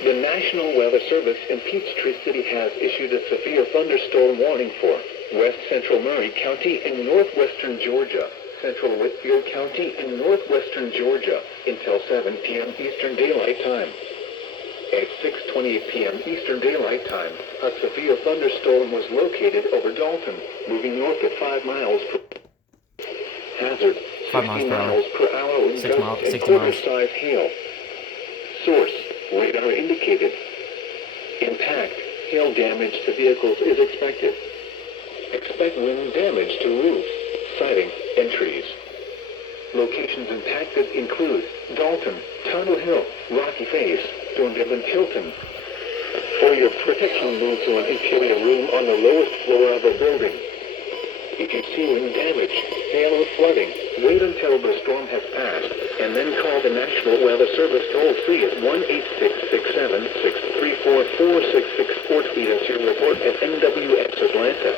The National Weather Service in Peachtree City has issued a severe thunderstorm warning for west central Murray County and northwestern Georgia, central Whitfield County and northwestern Georgia, until 7 p.m. Eastern Daylight Time. At 6:28 p.m. Eastern Daylight Time, a severe thunderstorm was located over Dalton, moving north at 5 miles per hazard, 50 miles per hour wind gusts and quarter-size hail. Source: radar indicated. Impact: hail damage to vehicles is expected. Expect wind damage to roofs, siding, and trees. Locations impacted include Dalton, Tunnel Hill, Rocky Face, Thorndale, and Tilton. For your protection, move to an interior room on the lowest floor of a building. If you see wind damage, hail, or flooding, wait until the storm has passed, and then call the National Weather Service toll-free at 1-866-7-634-4664 to your report at NWX Atlanta.